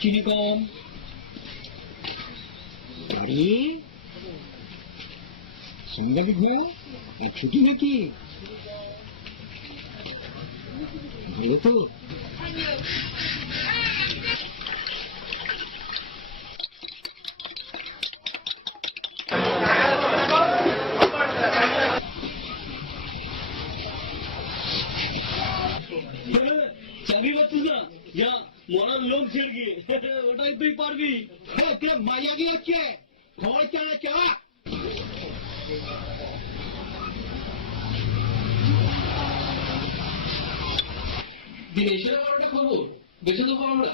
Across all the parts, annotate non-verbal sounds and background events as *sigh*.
চিনি কম আরে সাংবাদিক হয়েও আর ছুটি নাকি ভালো তো মরার লোক ছেড়ে গিয়ে। ওটাই তুই পারবি। মাইয়া দিয়ে হচ্ছে খবর চালা চালা দেশের আবার একটা খবর? বেঁচে দেবো আমরা।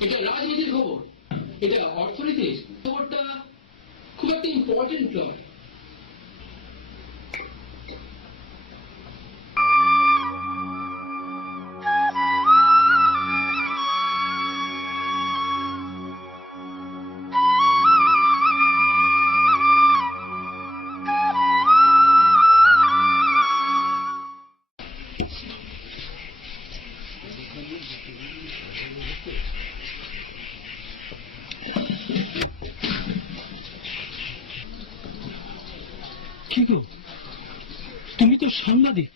এটা রাজনীতির খবর। এটা অর্থনীতির। খবরটা খুব একটা ইম্পর্টেন্ট গো? তুমি তো সাংবাদিক।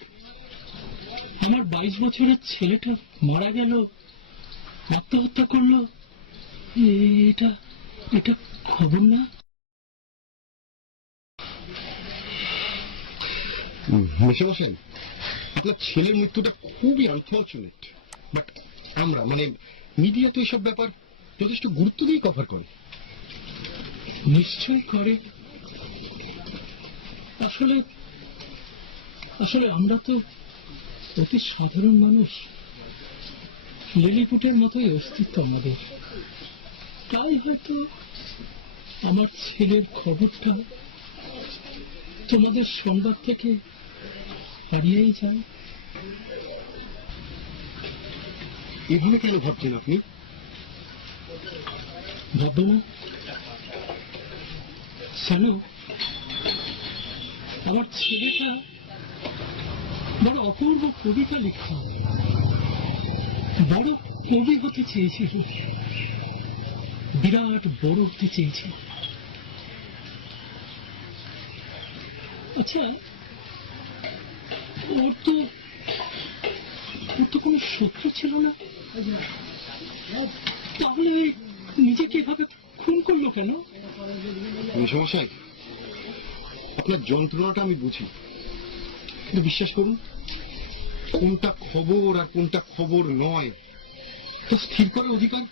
আমার বাইশ বছরের ছেলেটা মারা গেল আত্মহত্যা করল। এটা এটা খবর না? মেশামশাই আপনার ছেলের মৃত্যুটা খুবই আনফর্চুনেট। বাট আমরা মানে মিডিয়া তো এইসব ব্যাপার যথেষ্ট গুরুত্ব দিয়ে কভার করে। নিশ্চয় করে। আসলে আসলে আমরা তো অতি সাধারণ মানুষ। লিলিপুটের মতোই অস্তিত্ব আমাদের। তাই হয়তো আমার ছেলের খবরটা তোমাদের সংবাদ থেকে হারিয়েই যায়। এভাবে কেন ভাবছেন আপনি? ভাববে না। আমার ছেলেটা বড় অপূর্ব কবিতা লিখত বড় কবি হতে চেয়েছিল। বিরাট বড় হতে চেয়েছিল। আচ্ছা ওর তো ওর তো কোনো শত্রু ছিল না? তাহলে নিজেকে এভাবে খুন করল কেন? মেশামশাই আপনার যন্ত্রণাটা আমি বুঝি। কিন্তু বিশ্বাস করুন, কোনটা খবর আর কোনটা খবর নয়, তা স্থির করার অধিকার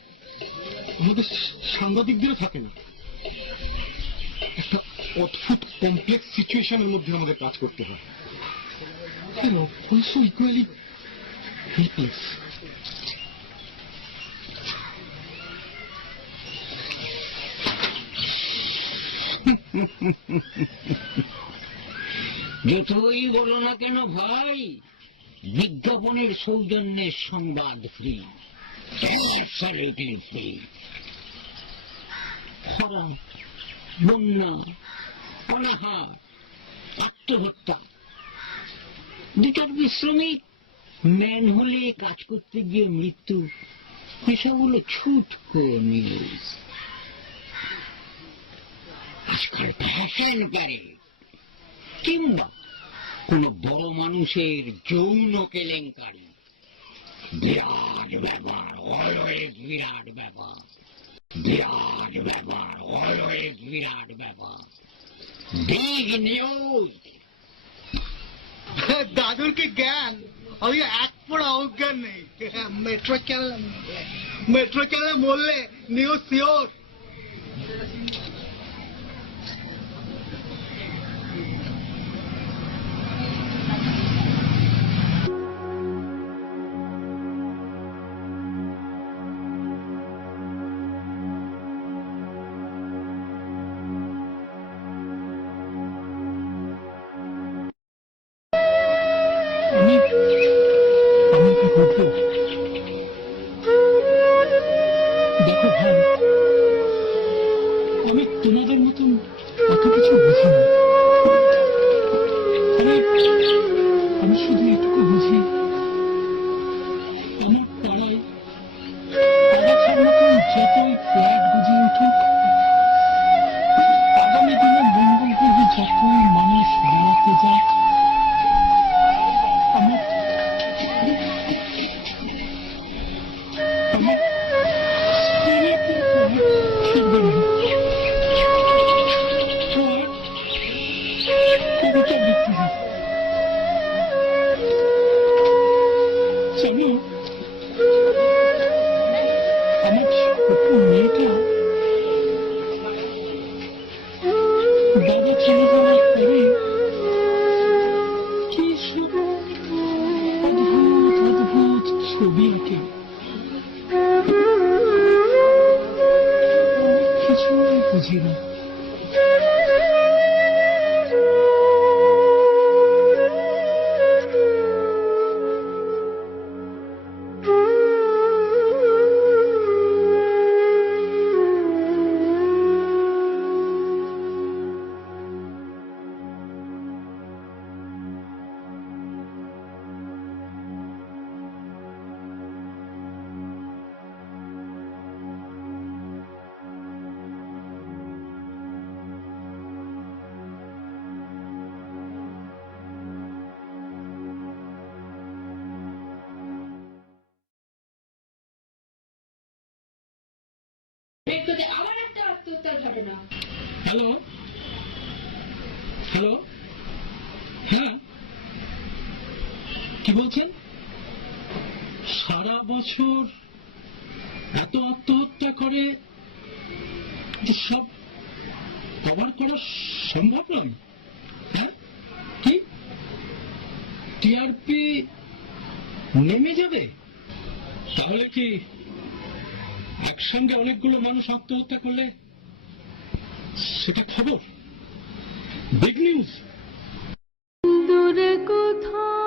আমাদের সাংবাদিকদেরও থাকে না। একটা অদ্ভুত কমপ্লেক্স সিচুয়েশনের মধ্যে আমাদের কাজ করতে হয়। অলসো ইকুয়ালি হেল্পলেস যতই বলো না কেন ভাই, বিজ্ঞাপনের সৌজন্যে সংবাদ ফ্রি। খরা, বন্যা, অনাহার, আত্মহত্যা দুটার বিশ্রমিক ম্যান হলে কাজ করতে গিয়ে মৃত্যু এসব হলো ছুট নিউজ আজকাল ফ্যাশন পারে। কিংবা কোন বড় মানুষের যৌন কেলেঙ্কারি। বিরাট ব্যাপার, অলওয়েজ বিরাট ব্যাপার। বিরাট ব্যাপার, অলওয়েজ বিরাট ব্যাপার। Big news. *laughs* দাদুর কি জ্ঞান, আমি এক পড়া অজ্ঞান নেই। *laughs* মেট্রো চ্যানেল, মেট্রো চ্যানেলে বললে নিউজ শিওর অত কিছু বুঝি না। আমি শুধু এটুকু বুঝি জানো আমার ছোট মেয়েটা বাবা যাওয়ার পরে কি সব অদ্ভুত অদ্ভুত বুঝি না হ্যালো হ্যালো হ্যাঁ? কি বলছেন? সারা বছর এত আত্মহত্যা করে সব কভার করা সম্ভব নয়। হ্যাঁ? কি? টিআরপি নেমে যাবে? তাহলে কি একসঙ্গে অনেকগুলো মানুষ আত্মহত্যা করলে সেটা খবর? বিগ নিউজ দূরে কোথাও